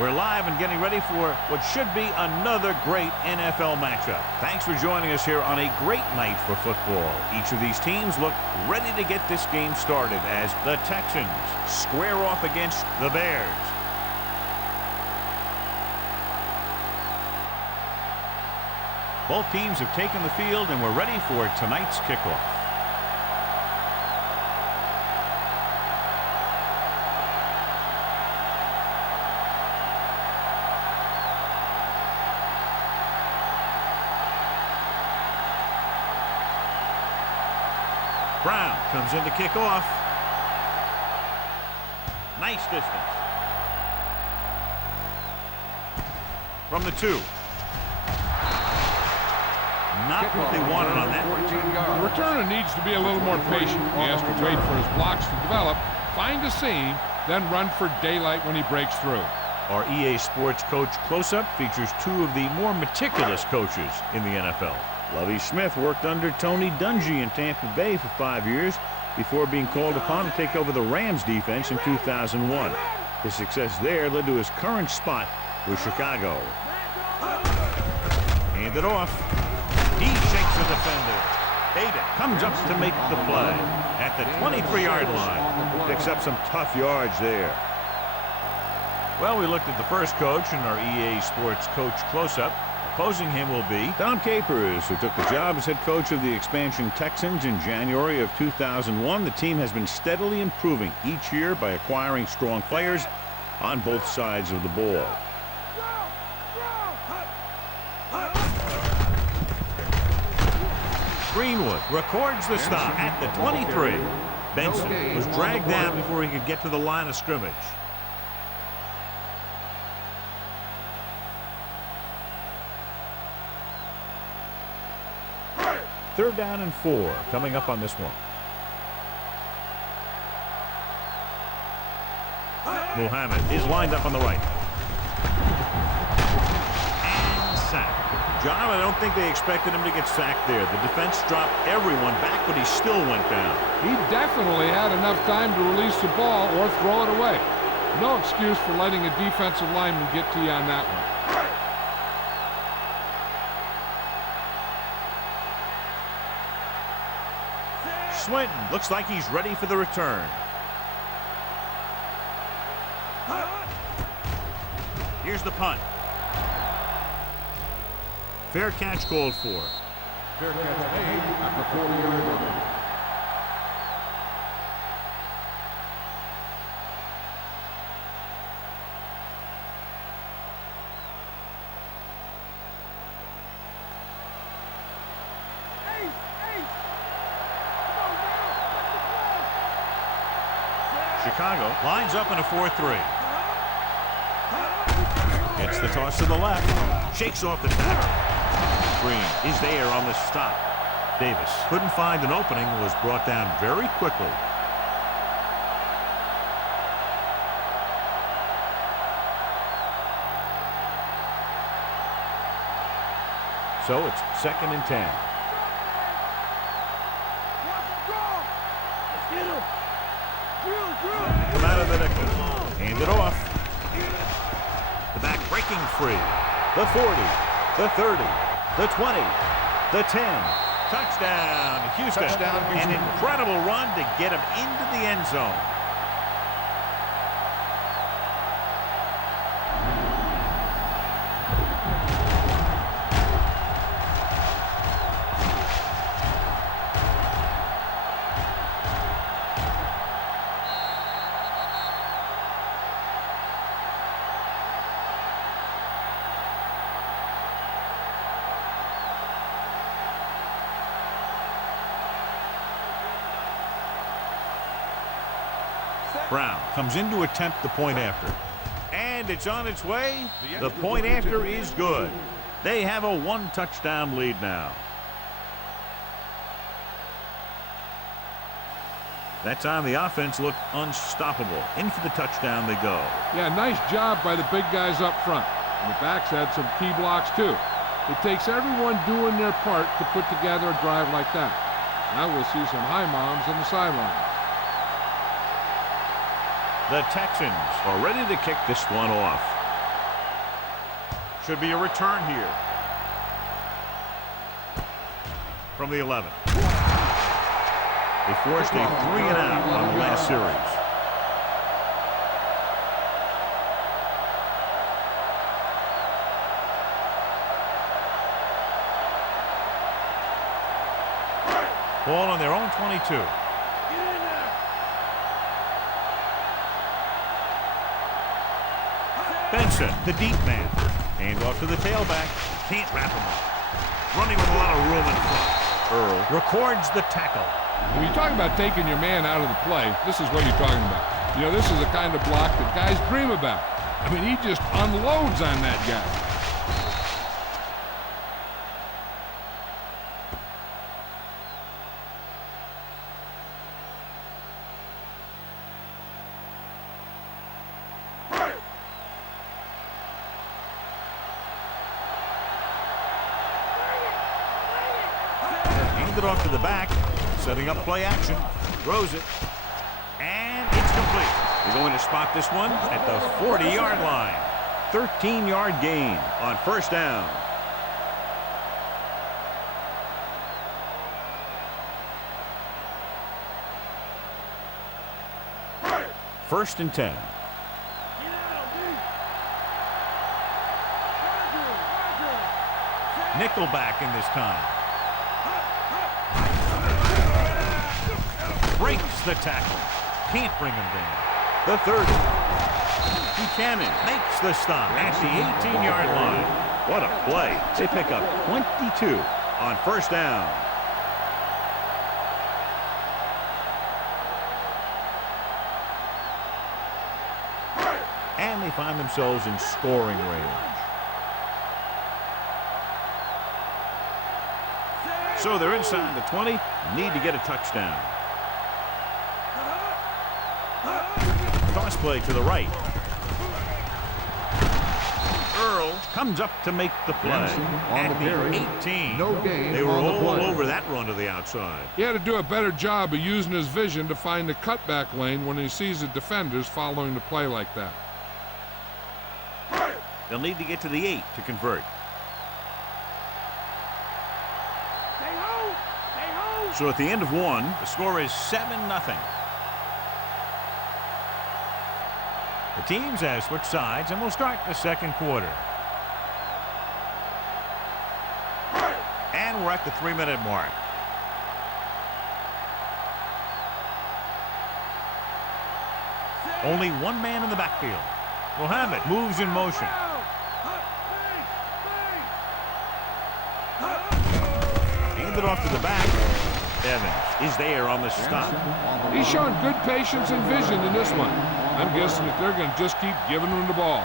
We're live and getting ready for what should be another great NFL matchup. Thanks for joining us here on a great night for football. Each of these teams look ready to get this game started as the Texans square off against the Bears. Both teams have taken the field and we're ready for tonight's kickoff. Brown comes in to kick off. Nice distance. From the 2. Not what they wanted on that. The returner needs to be a little more patient. He has to wait for his blocks to develop, find a seam, then run for daylight when he breaks through. Our EA Sports Coach Close-Up features 2 of the more meticulous coaches in the NFL. Lovie Smith worked under Tony Dungy in Tampa Bay for 5 years before being called upon to take over the Rams defense in 2001. His success there led to his current spot with Chicago. Hand it off. He shakes the defender. Hayden comes up to make the play at the 23-yard line. Picks up some tough yards there. Well, we looked at the first coach in our EA Sports Coach Close-Up. Opposing him will be Tom Capers, who took the job as head coach of the expansion Texans in January of 2001. The team has been steadily improving each year by acquiring strong players on both sides of the ball. Greenwood records the stop at the 23. Benson was dragged down before he could get to the line of scrimmage. Third down and 4 coming up on this one. Muhammad is lined up on the right. And sacked. John, I don't think they expected him to get sacked there. The defense dropped everyone back, but he still went down. He definitely had enough time to release the ball or throw it away. No excuse for letting a defensive lineman get to you on that one. Swinton looks like he's ready for the return. Here's the punt. Fair catch called for. Fair catch made at the 40-yard line. Chicago lines up in a 4-3. Gets the toss to the left. Shakes off the tackle. Green is there on the stop. Davis couldn't find an opening and was brought down very quickly. So it's 2nd and 10. Come out of the nickel. Hand it off. The back breaking free. The 40. The 30. The 20. The 10. Touchdown, Houston. An incredible run to get him into the end zone. Brown comes in to attempt the point after. And it's on its way. The point after is good. They have a 1-touchdown lead now. That time the offense looked unstoppable. In for the touchdown they go. Yeah, nice job by the big guys up front. And the backs had some key blocks too. It takes everyone doing their part to put together a drive like that. Now we'll see some high moms on the sideline. The Texans are ready to kick this one off. Should be a return here. From the 11. They forced a 3-and-out on the last series. Ball on their own 22. Benson, the deep man. Hand off to the tailback. Can't wrap him up. Running with a lot of room in front. Earl records the tackle. When you're talking about taking your man out of the play, this is what you're talking about. You know, this is the kind of block that guys dream about. I mean, he just unloads on that guy. Hand it off to the back. Setting up play action. Throws it. And it's complete. They're going to spot this one at the 40-yard line. 13-yard gain on first down. First and 10. Nickelback in this time. Breaks the tackle. Can't bring him down. The 30. Buchanan makes the stop at the 18-yard line. What a play. They pick up 22 on first down. And they find themselves in scoring range. So they're inside the 20. Need to get a touchdown. Toss play to the right. Earl comes up to make the play at the 18. No gain. They were on the all play. over that run to the outside. He had to do a better job of using his vision to find the cutback lane when he sees the defenders following the play like that. They'll need to get to the 8 to convert. So at the end of one, the score is 7-0. The teams have switched sides, and we'll start the second quarter. And we're at the 3-minute mark. Only one man in the backfield. Mohammed moves in motion. Hand it off to the back. Evans is there on the stop. He's shown good patience and vision in this one. I'm guessing that they're going to just keep giving him the ball.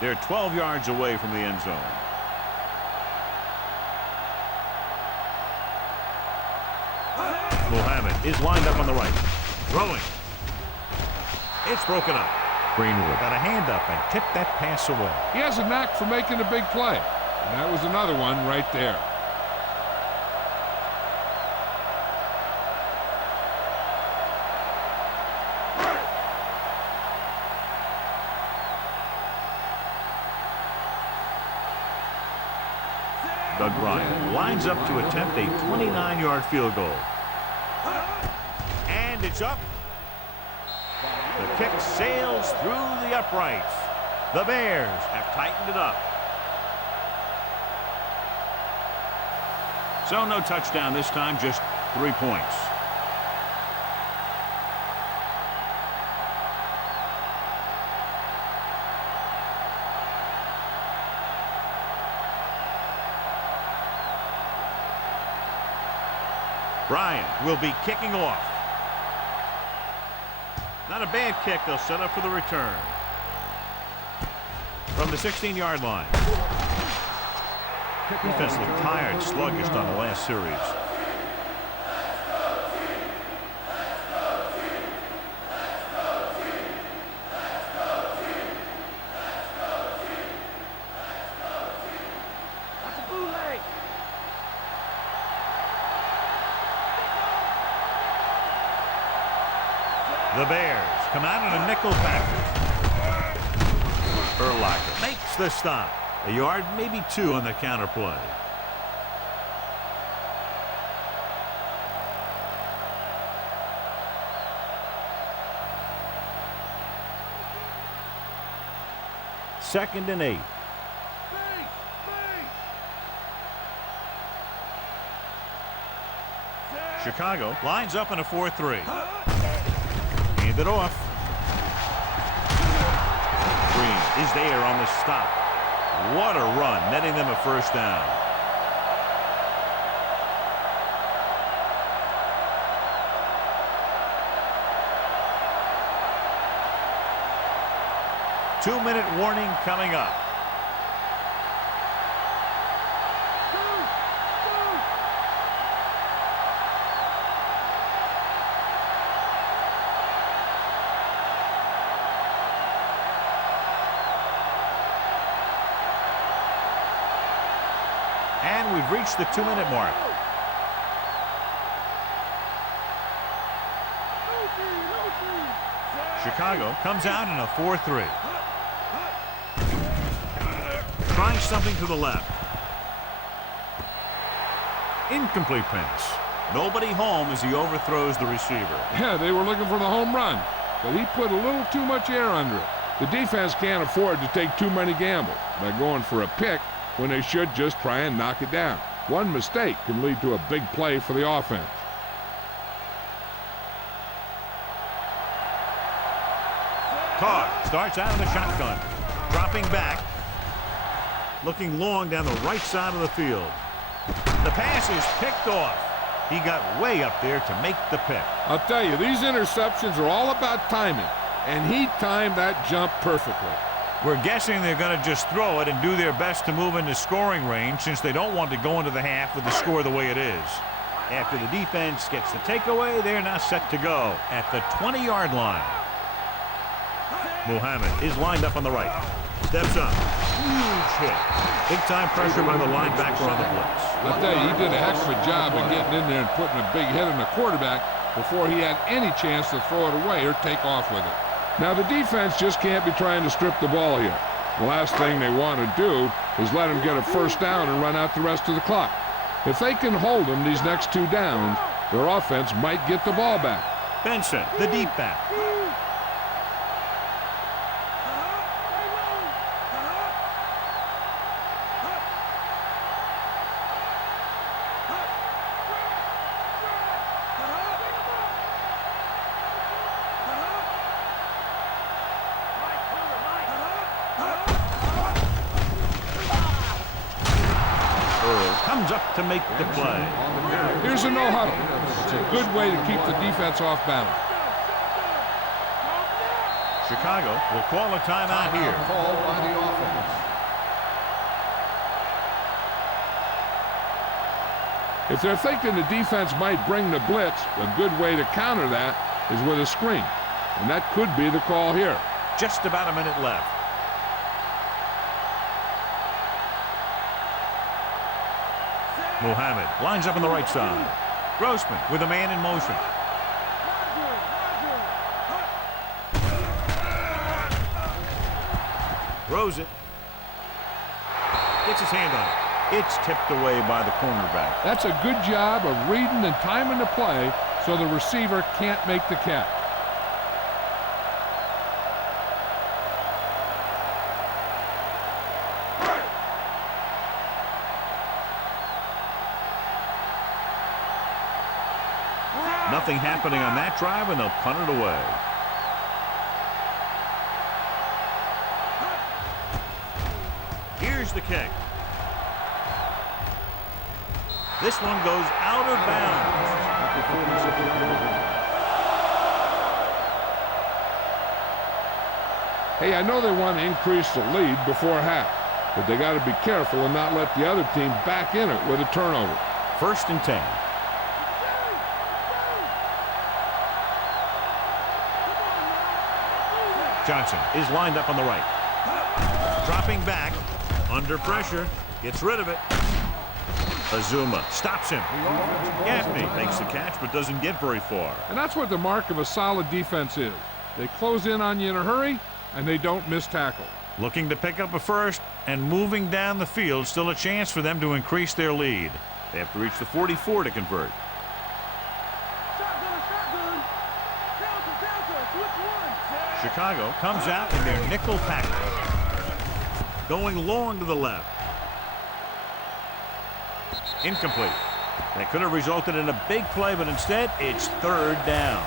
They're 12 yards away from the end zone. Mohammed is lined up on the right. Throwing. It's broken up. Greenwood got a hand up and tipped that pass away. He has a knack for making a big play. And that was another one right there. Doug Ryan lines up to attempt a 29-yard field goal. And it's up. The kick sails through the uprights. The Bears have tightened it up. So no touchdown this time, just 3 points. Bryant will be kicking off. Not a bad kick. They'll set up for the return. From the 16-yard line. Defense looked tired, sluggish on the last series. The Bears come out in a nickel package. Urlacher makes the stop. A yard, maybe two on the counter play. Second and 8. Chicago lines up in a 4-3. Hand it off. Green is there on the stop. What a run, netting them a first down. Two-minute warning coming up. And we've reached the 2-minute mark. Chicago comes out in a 4-3. Trying something to the left. Incomplete pass. Nobody home as he overthrows the receiver. Yeah, they were looking for the home run, but he put a little too much air under it. The defense can't afford to take too many gambles by going for a pick when they should just try and knock it down. One mistake can lead to a big play for the offense. Carr starts out in the shotgun. Dropping back. Looking long down the right side of the field. The pass is picked off. He got way up there to make the pick. I'll tell you, these interceptions are all about timing, and he timed that jump perfectly. We're guessing they're going to just throw it and do their best to move into scoring range since they don't want to go into the half with the score the way it is. After the defense gets the takeaway, they're now set to go at the 20-yard line. Muhammad is lined up on the right. Steps up. Huge hit. Big-time pressure by the linebacker on the blitz. I'll tell you, he did a heck of a job of getting in there and putting a big hit on the quarterback before he had any chance to throw it away or take off with it. Now, the defense just can't be trying to strip the ball here. The last thing they want to do is let him get a first down and run out the rest of the clock. If they can hold him these next two downs, their offense might get the ball back. Benson, the deep back. Comes up to make the play. Here's a no-huddle. It's a good way to keep the defense off balance. Chicago will call a timeout here. Called by the offense. If they're thinking the defense might bring the blitz, a good way to counter that is with a screen. And that could be the call here. Just about a minute left. Muhammad lines up on the right side. Grossman with a man in motion. Throws it. Gets his hand on it. It's tipped away by the cornerback. That's a good job of reading and timing the play so the receiver can't make the catch. Nothing happening on that drive, and they'll punt it away. Here's the kick. This one goes out of bounds. Hey, I know they want to increase the lead before half, but they got to be careful and not let the other team back in it with a turnover. 1st and 10. Johnson is lined up on the right. Dropping back, under pressure, gets rid of it. Azuma stops him. Gaffney makes the catch but doesn't get very far. And that's what the mark of a solid defense is. They close in on you in a hurry, and they don't miss tackle. Looking to pick up a first and moving down the field, still a chance for them to increase their lead. They have to reach the 44 to convert. Chicago comes out in their nickel package. Going long to the left. Incomplete. That could have resulted in a big play, but instead it's third down.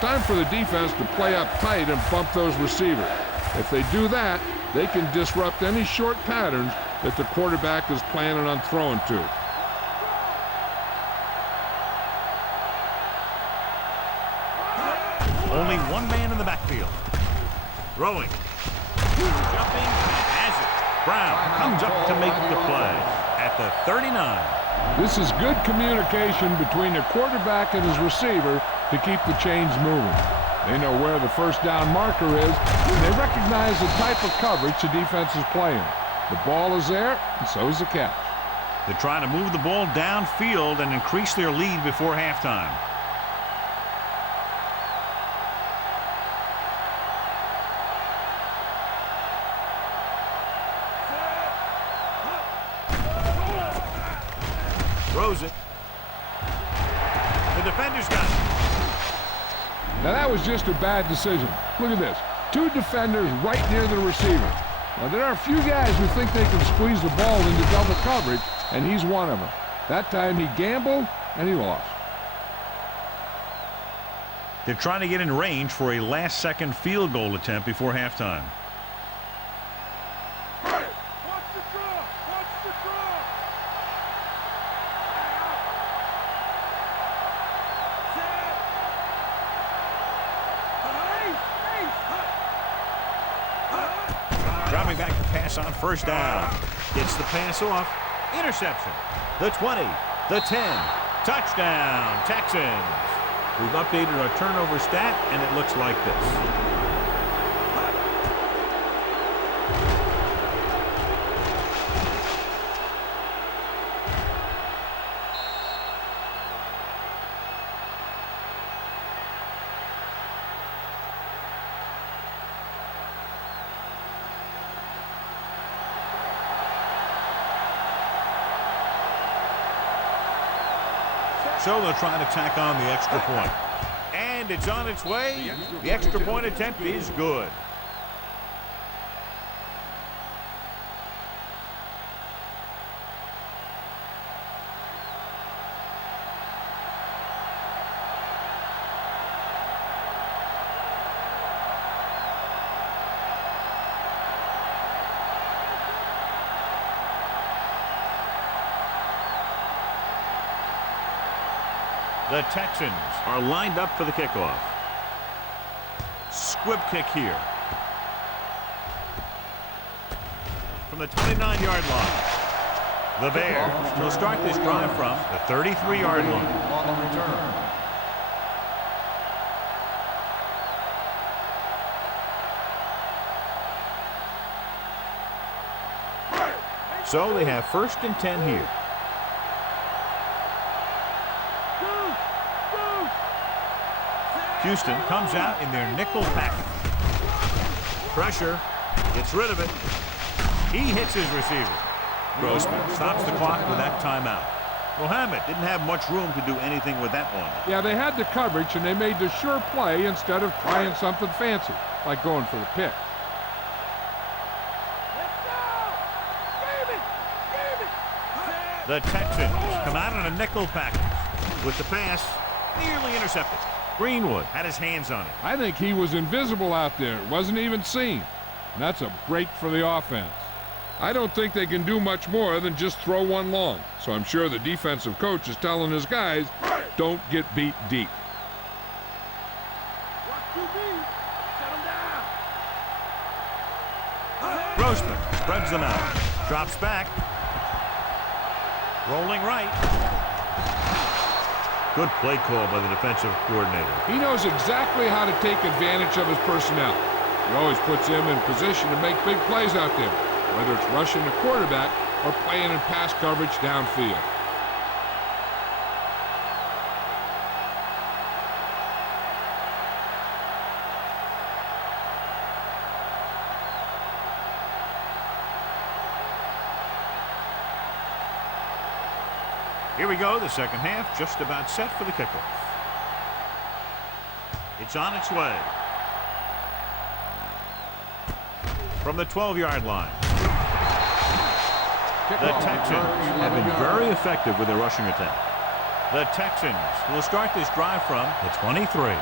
Time for the defense to play up tight and bump those receivers. If they do that, they can disrupt any short patterns that the quarterback is planning on throwing to. Only one man in the backfield. Throwing. Jumping. Has it. Brown comes up to make the play at the 39. This is good communication between the quarterback and his receiver to keep the chains moving. They know where the first down marker is, and they recognize the type of coverage the defense is playing. The ball is there, and so is the catch. They're trying to move the ball downfield and increase their lead before halftime. Throws it. The defender's got it. Now that was just a bad decision. Look at this. Two defenders right near the receiver. Now there are a few guys who think they can squeeze the ball into double coverage, and he's one of them. That time he gambled, and he lost. They're trying to get in range for a last-second field goal attempt before halftime. Dropping back to pass on first down. Gets the pass off. Interception. The 20. The 10. Touchdown, Texans. We've updated our turnover stat, and it looks like this. So they'll try to tack on the extra point. And it's on its way. The extra point attempt is good. The Texans are lined up for the kickoff. Squib kick here. From the 29-yard line. The Bears will start this drive from the 33-yard line. On the return. So they have 1st and 10 here. Houston comes out in their nickel package. Pressure. Gets rid of it. He hits his receiver. Grossman stops the clock with that timeout. Mohammed didn't have much room to do anything with that one. Yeah, they had the coverage, and they made the sure play instead of trying something fancy, like going for the pick. The Texans come out in a nickel package with the pass nearly intercepted. Greenwood had his hands on it. I think he was invisible out there. It wasn't even seen. And that's a break for the offense. I don't think they can do much more than just throw one long. So I'm sure the defensive coach is telling his guys, don't get beat deep. Grossman spreads them out. Drops back. Rolling right. Good play call by the defensive coordinator. He knows exactly how to take advantage of his personnel. He always puts him in position to make big plays out there. whether it's rushing the quarterback or playing in pass coverage downfield. Here we go, the second half, just about set for the kickoff. It's on its way. From the 12-yard line. The Texans have been very effective with their rushing attack. The Texans will start this drive from the 23.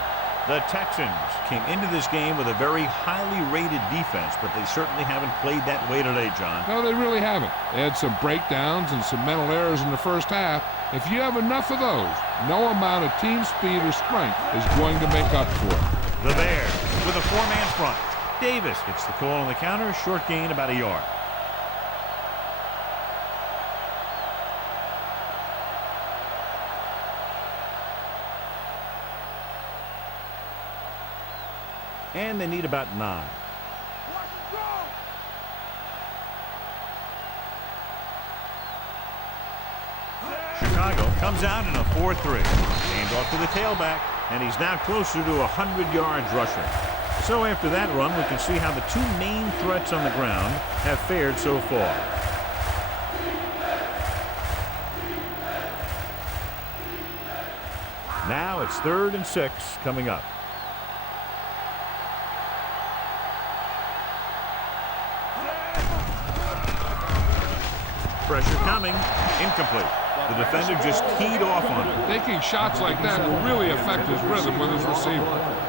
The Texans came into this game with a very highly rated defense, but they certainly haven't played that way today, John. No, they really haven't. They had some breakdowns and some mental errors in the first half. If you have enough of those, no amount of team speed or strength is going to make up for it. The Bears with a four-man front. Davis gets the call on the counter, short gain about a yard. And they need about 9. Chicago comes out in a 4-3. Hand off to the tailback, and he's now closer to 100 yards rushing. So after that run, we can see how the two main threats on the ground have fared so far. Now it's 3rd and 6 coming up. Pressure coming. Incomplete. The defender just teed off on it. Taking shots like that will really affect his rhythm with his receiver.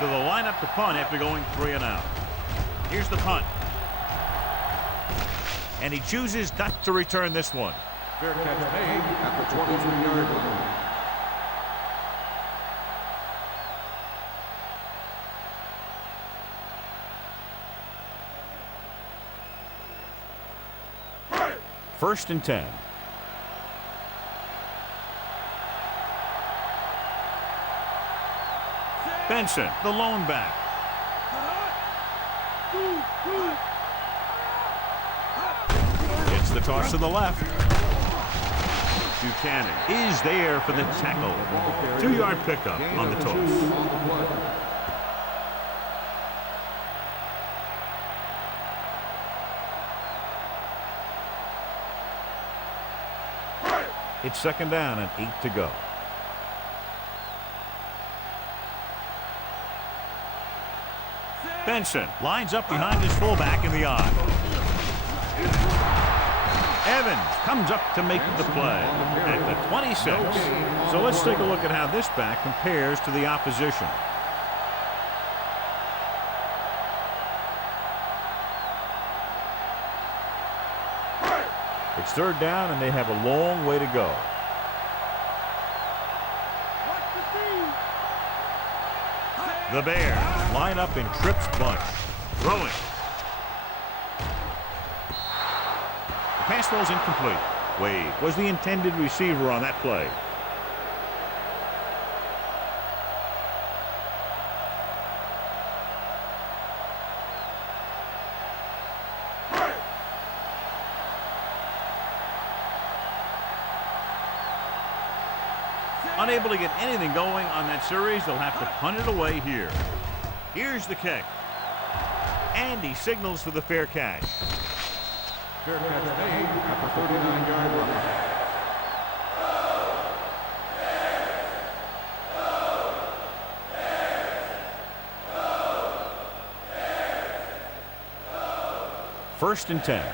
So they'll line up to punt after going 3 and out. Here's the punt. And he chooses not to return this one. Fair catch made at the 23-yard line. First and 10. Benson, the lone back. It's the toss to the left. Buchanan is there for the tackle. 2-yard pickup on the toss. It's 2nd down and 8 to go. Benson lines up behind his fullback in the eye. Evans comes up to make the play at the 26. So let's take a look at how this back compares to the opposition. It's 3rd down and they have a long way to go. The Bears line up in trips bunch. Throwing. The pass ball's incomplete. Wade was the intended receiver on that play. Unable to get anything going on that series, they'll have to punt it away here. Here's the kick. And he signals for the fair catch. Fair catch made at the 39-yard line. First and 10.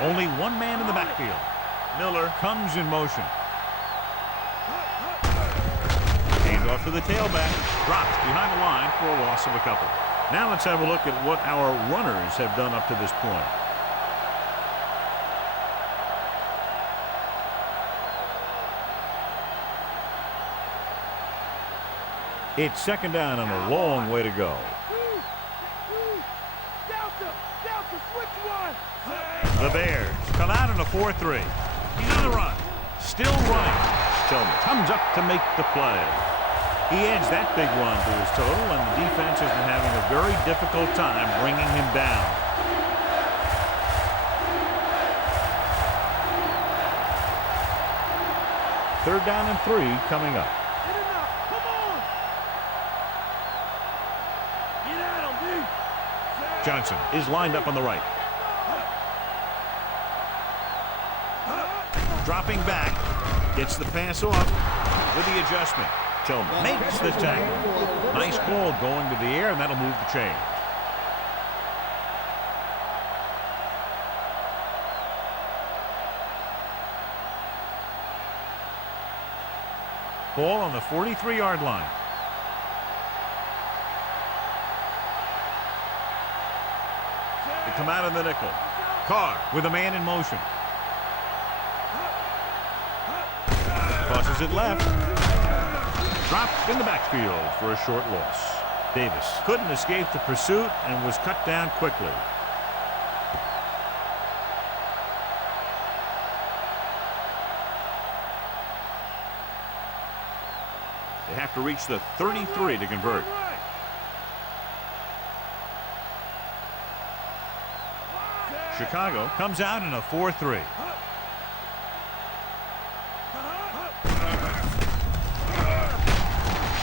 Only one man in the backfield. Miller comes in motion. Hand off to the tailback. Drops behind the line for a loss of a couple. Now let's have a look at what our runners have done up to this point. It's second down and a long way to go. The Bears come out in a 4-3. He's on the run. Still running. Tillman comes up to make the play. He adds that big run to his total, and the defense has been having a very difficult time bringing him down. Third down and 3 coming up. Johnson is lined up on the right. Dropping back. Gets the pass off with the adjustment. Tillman makes the tackle. Nice ball going to the air, and that'll move the chain. Ball on the 43-yard line. They come out of the nickel. Carr with a man in motion. Tosses it left. Dropped in the backfield for a short loss. Davis couldn't escape the pursuit and was cut down quickly. They have to reach the 33 to convert. Chicago comes out in a 4-3.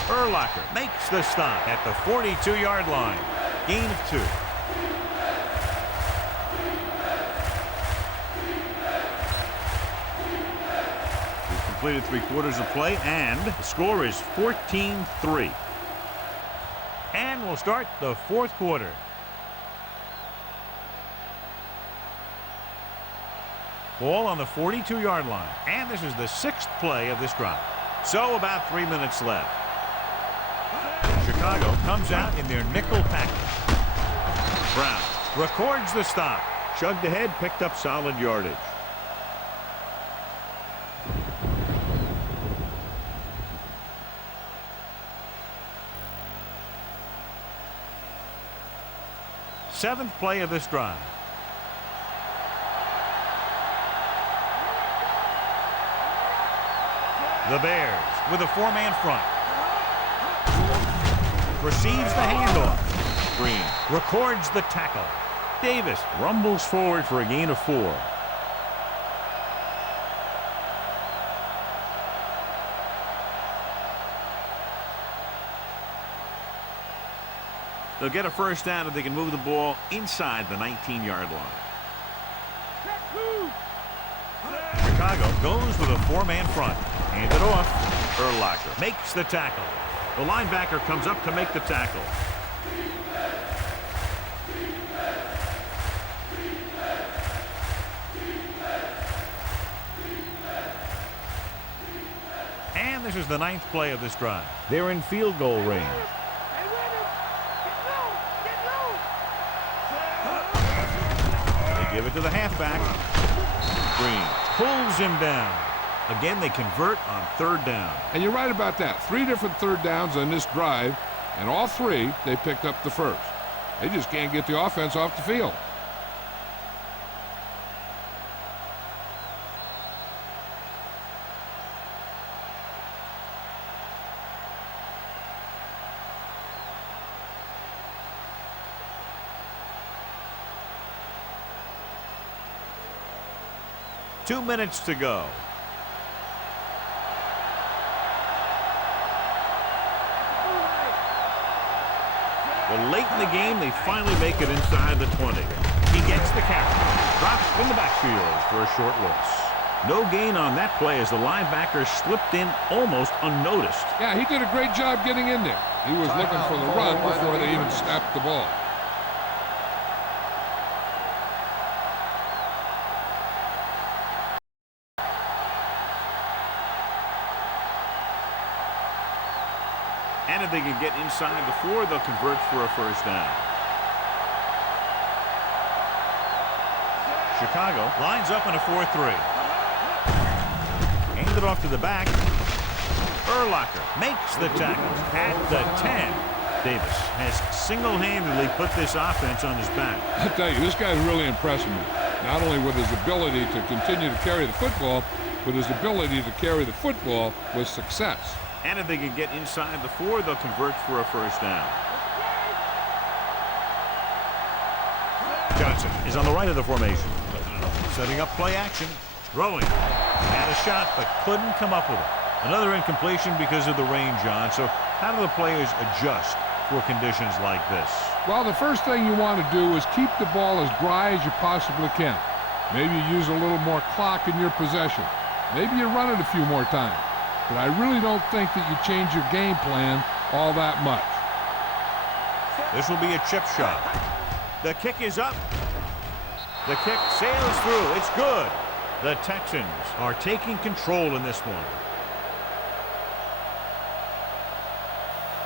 Urlacher makes the stop at the 42-yard line. Gain of 2. We've completed 3/4 of play, and the score is 14-3. And we'll start the 4th quarter. Ball on the 42-yard line. And this is the 6th play of this drive. So about 3 minutes left. Chicago comes out in their nickel package. Brown records the stop. Chugged ahead, picked up solid yardage. Seventh play of this drive. The Bears with a 4-man front. Receives the handoff. Green records the tackle. Davis rumbles forward for a gain of 4. They'll get a first down if they can move the ball inside the 19-yard line. Chicago goes with a 4-man front. Hand it off. Urlacher makes the tackle. The linebacker comes up to make the tackle. And this is the 9th play of this drive. They're in field goal range. They give it to the halfback. Green pulls him down. Again, they convert on 3rd down. And you're right about that. 3 different 3rd downs on this drive, and all 3, they picked up the first. They just can't get the offense off the field. Two minutes to go. Well, late in the game, they finally make it inside the 20. He gets the carry. Dropped in the backfield for a short loss. No gain on that play as the linebacker slipped in almost unnoticed. Yeah, he did a great job getting in there. He was looking for the run before they even snapped the ball. And if they can get inside the 4, they'll convert for a first down. Chicago lines up in a 4-3. Hand it off to the back. Urlacher makes the tackle at the 10. Davis has single-handedly put this offense on his back. I tell you, this guy's really impressing me. Not only with his ability to continue to carry the football, but his ability to carry the football with success. And if they can get inside the 4, they'll convert for a first down. Johnson is on the right of the formation. Setting up play action. Throwing. Had a shot, but couldn't come up with it. Another incompletion because of the rain, John. So how do the players adjust for conditions like this? Well, the first thing you want to do is keep the ball as dry as you possibly can. Maybe you use a little more clock in your possession. Maybe you run it a few more times. But I really don't think that you change your game plan all that much. This will be a chip shot. The kick is up. The kick sails through. It's good. The Texans are taking control in this one.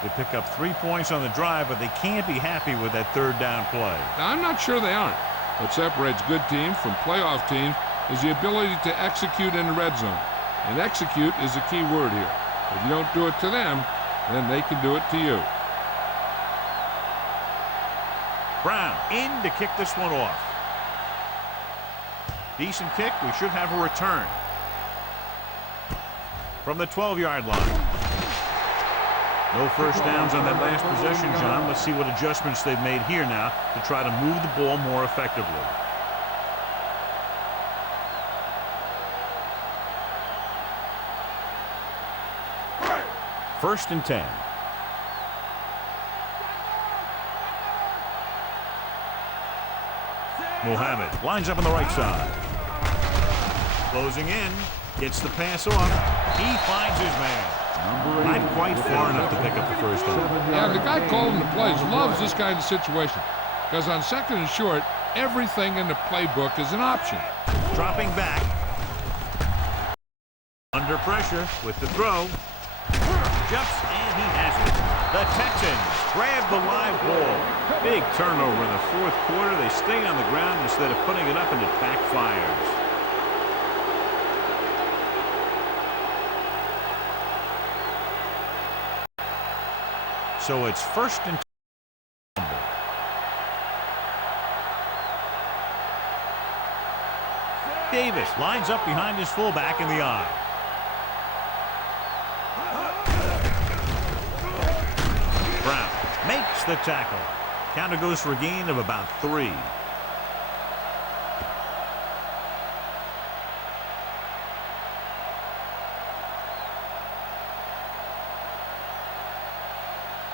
They pick up 3 points on the drive, but they can't be happy with that third down play. Now, I'm not sure they aren't. What separates good teams from playoff teams is the ability to execute in the red zone. And execute is the key word here. If you don't do it to them, then they can do it to you. Brown in to kick this one off. Decent kick. We should have a return. From the 12-yard line. No first downs on that last possession, John. Let's see what adjustments they've made here now to try to move the ball more effectively. First and 10. Muhammad lines up on the right side. Closing in. Gets the pass off. He finds his man. Not quite far enough to pick up the first down. Yeah, the guy calling the plays loves this kind of situation. Because on second and short, everything in the playbook is an option. Dropping back. Under pressure with the throw. Jumps, and he has it. The Texans grab the live ball. Big turnover in the fourth quarter. They stay on the ground instead of putting it up, and it backfires. So it's first and 10. Davis lines up behind his fullback in the eye. Brown makes the tackle. Counter goes for a gain of about 3.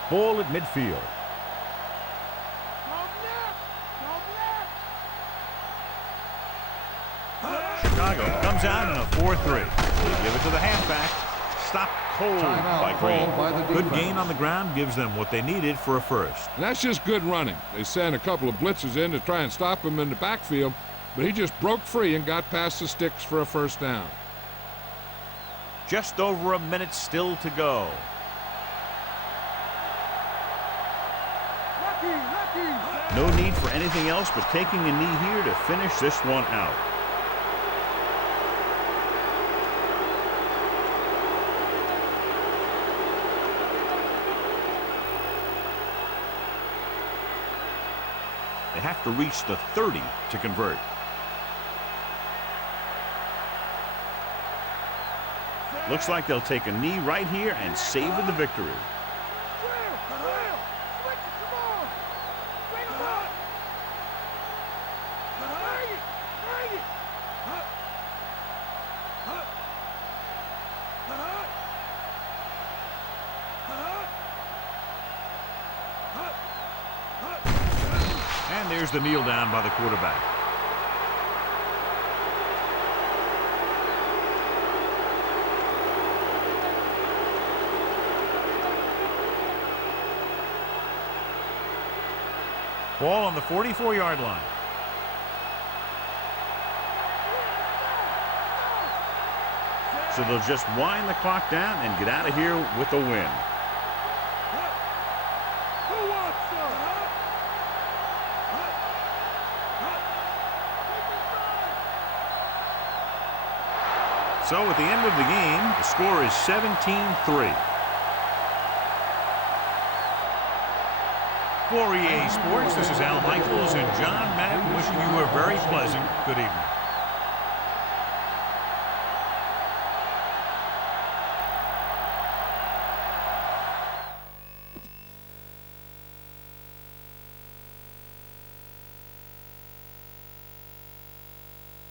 Ball at midfield. Chicago comes out in a 4-3. They give it to the halfback. Stopped cold by Green. Good gain on the ground gives them what they needed for a first. And that's just good running. They sent a couple of blitzes in to try and stop him in the backfield, but he just broke free and got past the sticks for a first down. Just over a minute still to go. No need for anything else but taking a knee here to finish this one out. They have to reach the 30 to convert. Looks like they'll take a knee right here and savor the victory. And there's the kneel down by the quarterback. Ball on the 44-yard line. So they'll just wind the clock down and get out of here with a win. So at the end of the game, the score is 17-3. For EA Sports, this is Al Michaels and John Madden wishing you a very pleasant good evening.